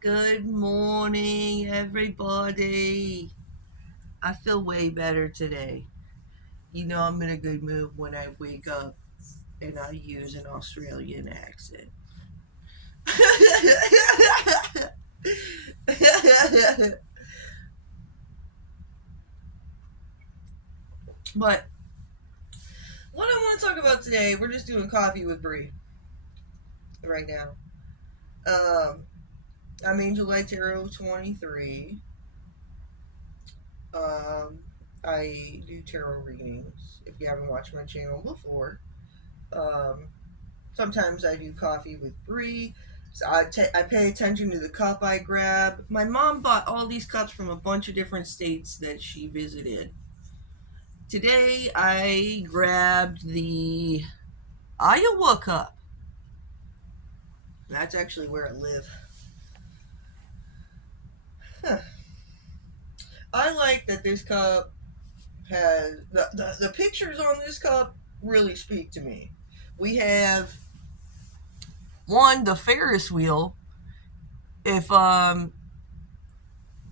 Good morning, everybody. I feel way better today. You know, I'm in a good mood when I wake up and I use an Australian accent. But what I want to talk about today, we're just doing coffee with Brie right now. Um, I'm Angellighttarot23. Um, I do tarot readings. If you haven't watched my channel before, um, sometimes I do coffee with Brie. So I pay attention to the cup I grab. My mom bought all these cups from a bunch of different states that she visited. Today I grabbed the Iowa cup. That's actually where I live. Huh. I like that this cup has the pictures on this cup really speak to me. We have one, the Ferris wheel. If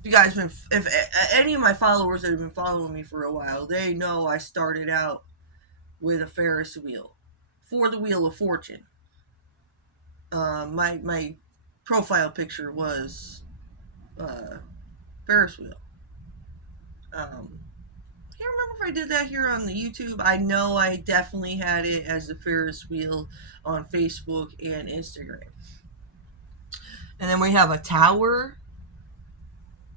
you guys been if any of my followers that have been following me for a while, they know I started out with a Ferris wheel for the Wheel of Fortune. My profile picture was uh, Ferris wheel. I can't remember if I did that here on the YouTube. I know I definitely had it as the Ferris wheel on Facebook and Instagram. And then we have a tower.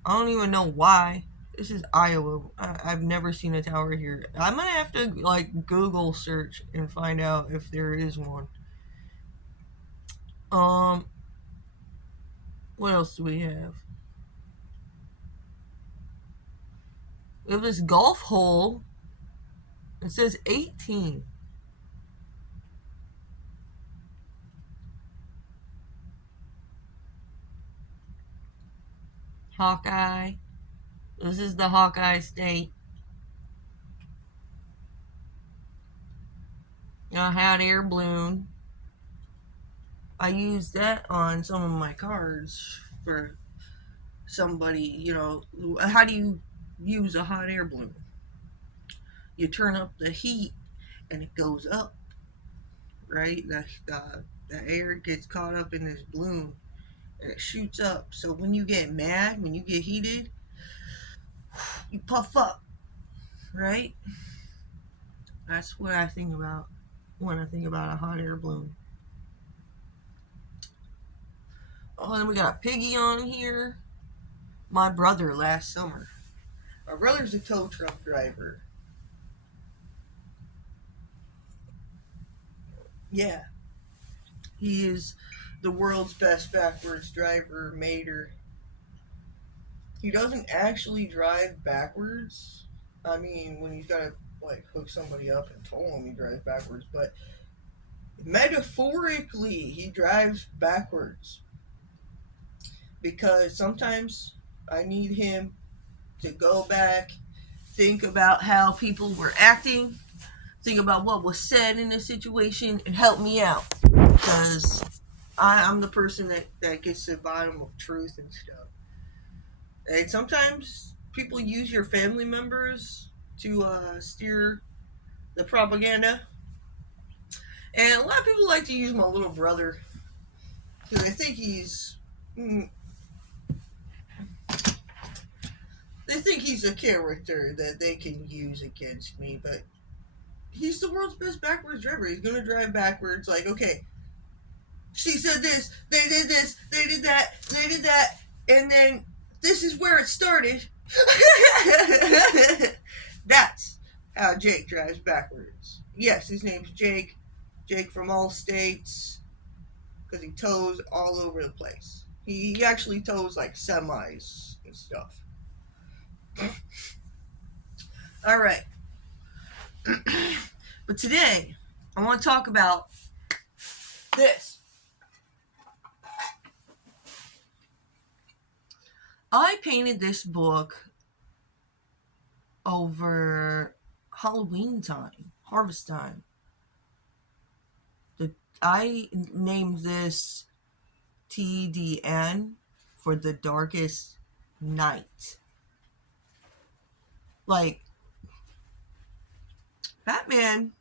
I don't even know why. This is Iowa. I've never seen a tower here. I'm gonna have to like Google search and find out if there is one. Um, what else do we have? We have this golf hole. It says 18. Hawkeye. This is the Hawkeye State. A hot air balloon. I used that on some of my cards for somebody, how do you use a hot air balloon? You turn up the heat and it goes up, right? The air gets caught up in this balloon and it shoots up. So when you get mad, when you get heated, you puff up, right? That's what I think about when I think about a hot air balloon. Oh, and we got a piggy on here. My brother last summer. My brother's a tow truck driver. Yeah, he is the world's best backwards driver, Mater. He doesn't actually drive backwards. I mean, when he's got to like hook somebody up and tow him, he drives backwards. But metaphorically, he drives backwards because sometimes I need him to go back, think about how people were acting, think about what was said in the situation, and help me out because I'm the person that gets to the bottom of truth and stuff. And sometimes people use your family members to steer the propaganda. And a lot of people like to use my little brother because they think he's a character that they can use against me. But he's the world's best backwards driver. He's gonna drive backwards. Like, okay, she said this, they did that, they did that, and then this is where it started. That's how Jake drives backwards. Yes, his name's Jake. Jake from all states, because he tows all over the place. He actually tows like semis and stuff. All right. But today, I want to talk about this. I painted this book over Halloween time, harvest time. I named this TDN for the darkest night. Like, Batman,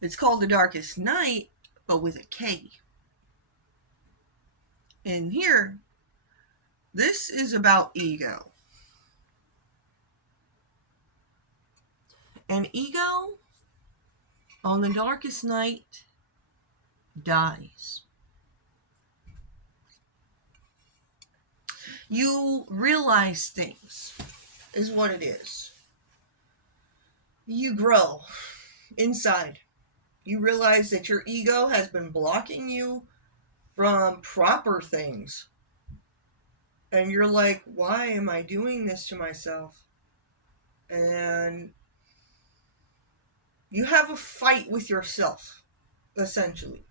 it's called The Darkest Night, but with a K. And here, this is about ego. And ego, on the darkest night, dies. You realize things, is what it is. You grow inside. You realize that your ego has been blocking you from proper things. And you're like, why am I doing this to myself? And you have a fight with yourself, essentially.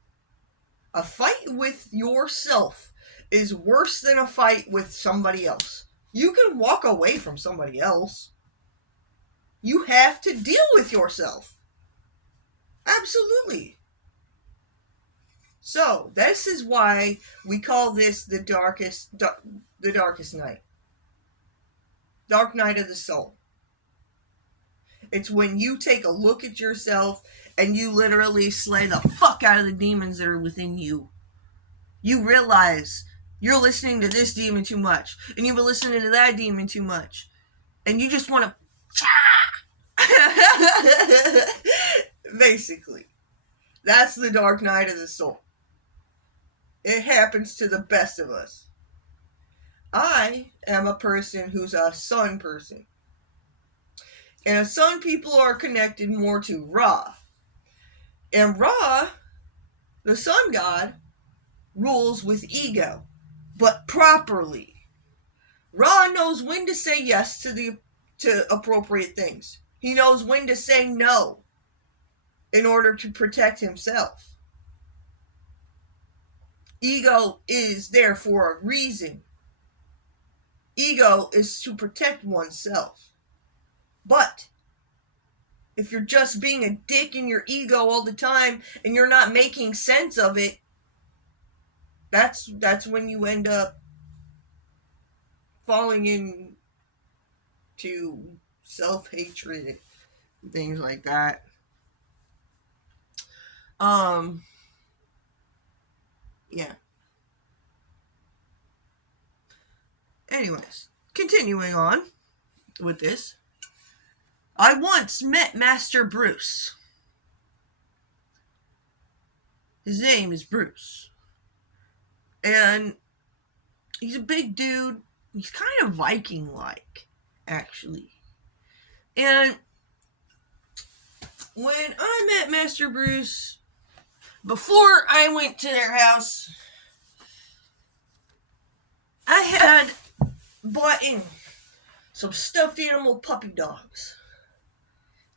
A fight with yourself is worse than a fight with somebody else. You can walk away from somebody else. You have to deal with yourself. Absolutely. So, this is why we call this the darkest night. Dark night of the soul. It's when you take a look at yourself and you literally slay the fuck out of the demons that are within you. You realize you're listening to this demon too much, and you've been listening to that demon too much, and you just want to basically. That's the dark night of the soul. It happens to the best of us. I am a person who's a sun person. And sun people are connected more to Ra. And Ra, the sun god, rules with ego, but properly. Ra knows when to say yes to appropriate things. He knows when to say no in order to protect himself. Ego is there for a reason. Ego is to protect oneself. But if you're just being a dick in your ego all the time and you're not making sense of it, that's when you end up falling into self-hatred and things like that. Yeah. Anyways, continuing on with this. I once met Master Bruce. His name is Bruce. And he's a big dude. He's kind of Viking-like, actually. And when I met Master Bruce, before I went to their house, I had bought in some stuffed animal puppy dogs.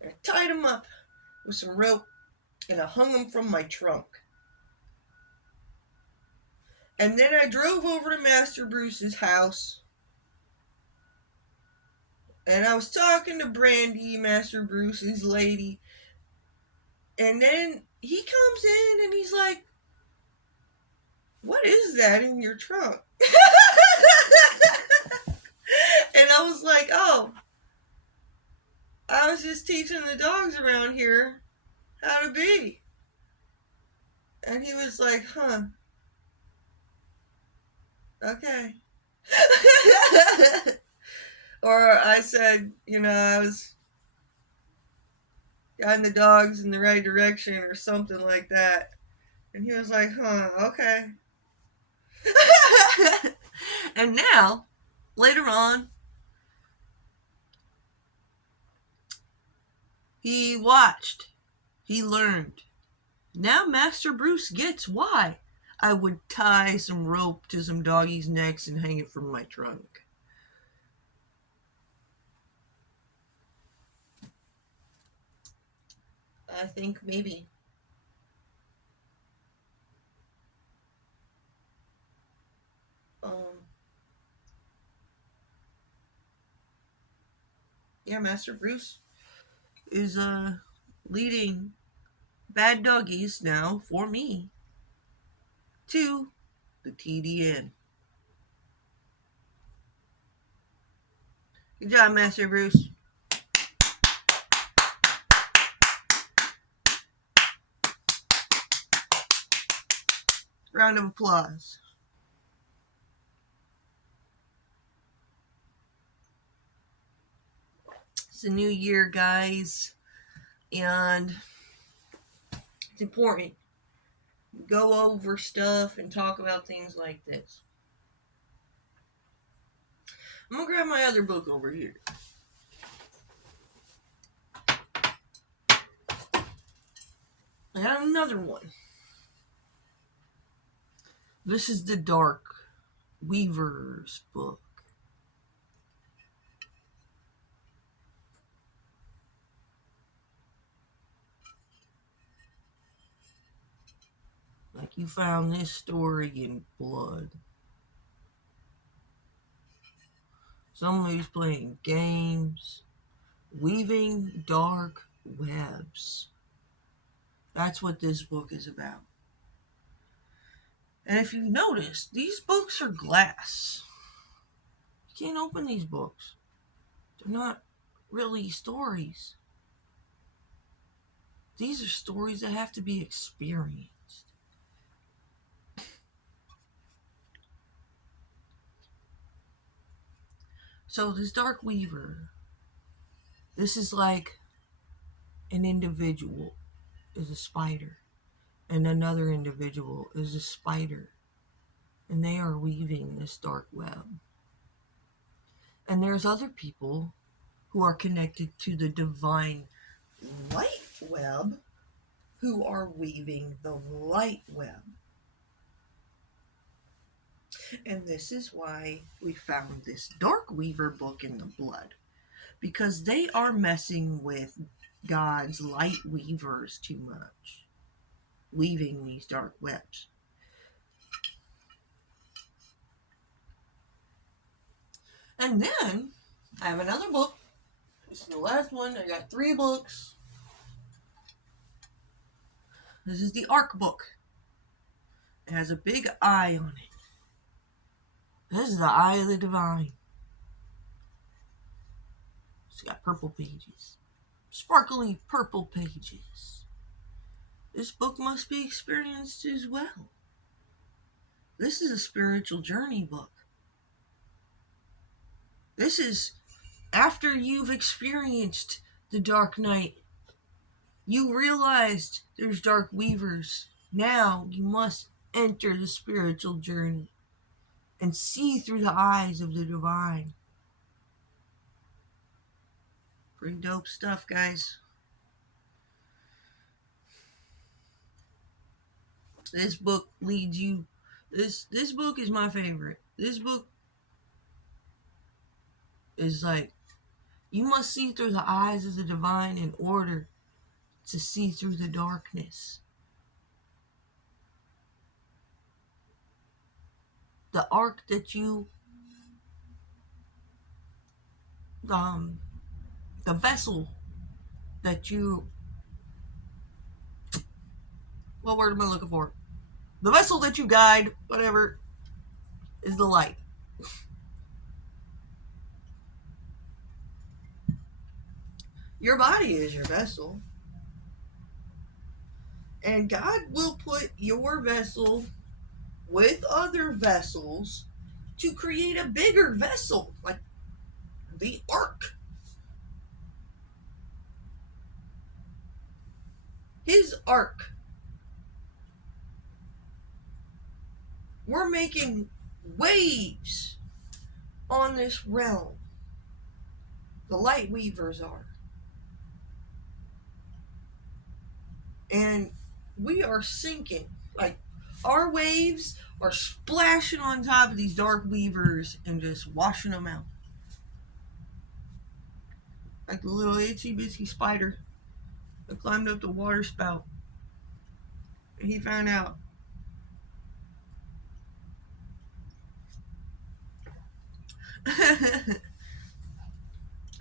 And I tied them up with some rope and I hung them from my trunk. And then I drove over to Master Bruce's house. And I was talking to Brandy, Master Bruce's lady. And then he comes in and he's like, what is that in your trunk? And I was like, oh, I was just teaching the dogs around here how to be. And he was like, huh. Okay. Or I said, I was guiding the dogs in the right direction or something like that. And he was like, huh, okay. And now, later on, he watched. He learned. Now Master Bruce gets why I would tie some rope to some doggies' necks and hang it from my trunk. I think maybe. Yeah, Master Bruce is leading bad doggies now for me to the TDN. Good job, Master Bruce. Round of applause. It's a new year, guys, and it's important. Go over stuff and talk about things like this. I'm gonna grab my other book over here. I got another one. This is the Dark Weaver's book. Like you found this story in blood. Somebody's playing games, weaving dark webs. That's what this book is about. And if you've noticed, these books are glass. You can't open these books. They're not really stories. These are stories that have to be experienced. So this Dark Weaver, this is like an individual is a spider, and another individual is a spider, and they are weaving this dark web. And there's other people who are connected to the divine light web who are weaving the light web. And this is why we found this Dark Weaver book in the blood, because they are messing with God's light weavers too much, weaving these dark webs. And then I have another book. This is the last one. I got 3 books. This is the Ark book. It has a big eye on it. This is the Eye of the Divine. It's got purple pages. Sparkly purple pages. This book must be experienced as well. This is a spiritual journey book. This is after you've experienced the dark night. You realized there's dark weavers. Now you must enter the spiritual journey and see through the eyes of the divine. Pretty dope stuff, guys. This book leads you. This book is my favorite. This book is like, you must see through the eyes of the divine in order to see through the darkness. The ark that you, the vessel that you, what word am I looking for? The vessel that you guide, whatever, is the light. Your body is your vessel. And God will put your vessel with other vessels to create a bigger vessel, like the ark. His ark. We're making waves on this realm. The light weavers are. And we are sinking. Like, our waves are splashing on top of these dark weavers and just washing them out. Like the little itsy bitsy spider that climbed up the water spout. And he found out.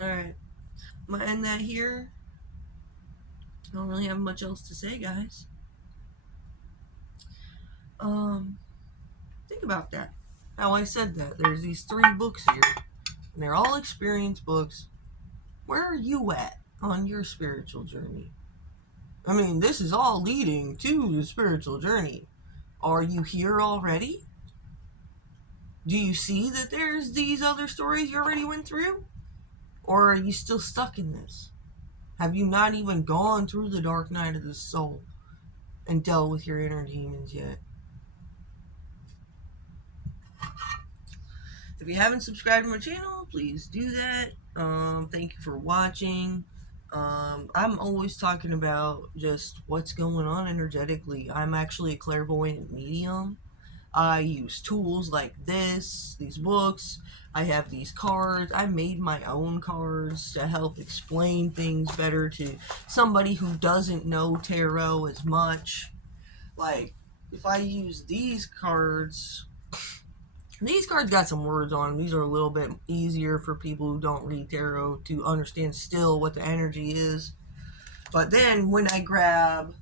Alright. I'm gonna end that here. I don't really have much else to say, guys. Think about that. How I said that. There's these 3 books here. and they're all experience books. Where are you at on your spiritual journey? I mean, this is all leading to the spiritual journey. Are you here already? Do you see that there's these other stories you already went through? Or are you still stuck in this? Have you not even gone through the dark night of the soul and dealt with your inner demons yet? If you haven't subscribed to my channel, please do that. Thank you for watching. I'm always talking about just what's going on energetically. I'm actually a clairvoyant medium. I use tools like these books. I have these cards. I made my own cards to help explain things better to somebody who doesn't know tarot as much. Like, if I use these cards got some words on them. These are a little bit easier for people who don't read tarot to understand still what the energy is. But then when I grab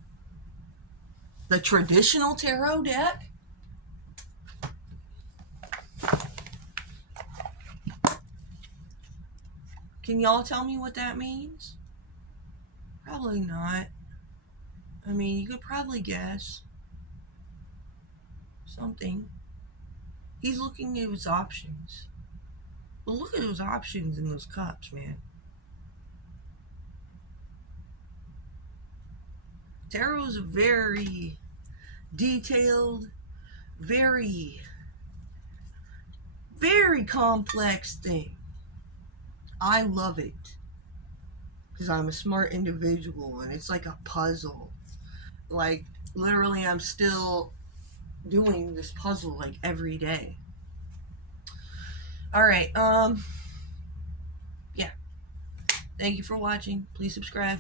the traditional tarot deck, can y'all tell me what that means? Probably not. I mean, you could probably guess something. He's looking at his options. But look at those options in those cups, man. Tarot is a very detailed, very, very complex thing. I love it because I'm a smart individual and it's like a puzzle. Like, literally, I'm still doing this puzzle like every day. All right, yeah. Thank you for watching. Please subscribe.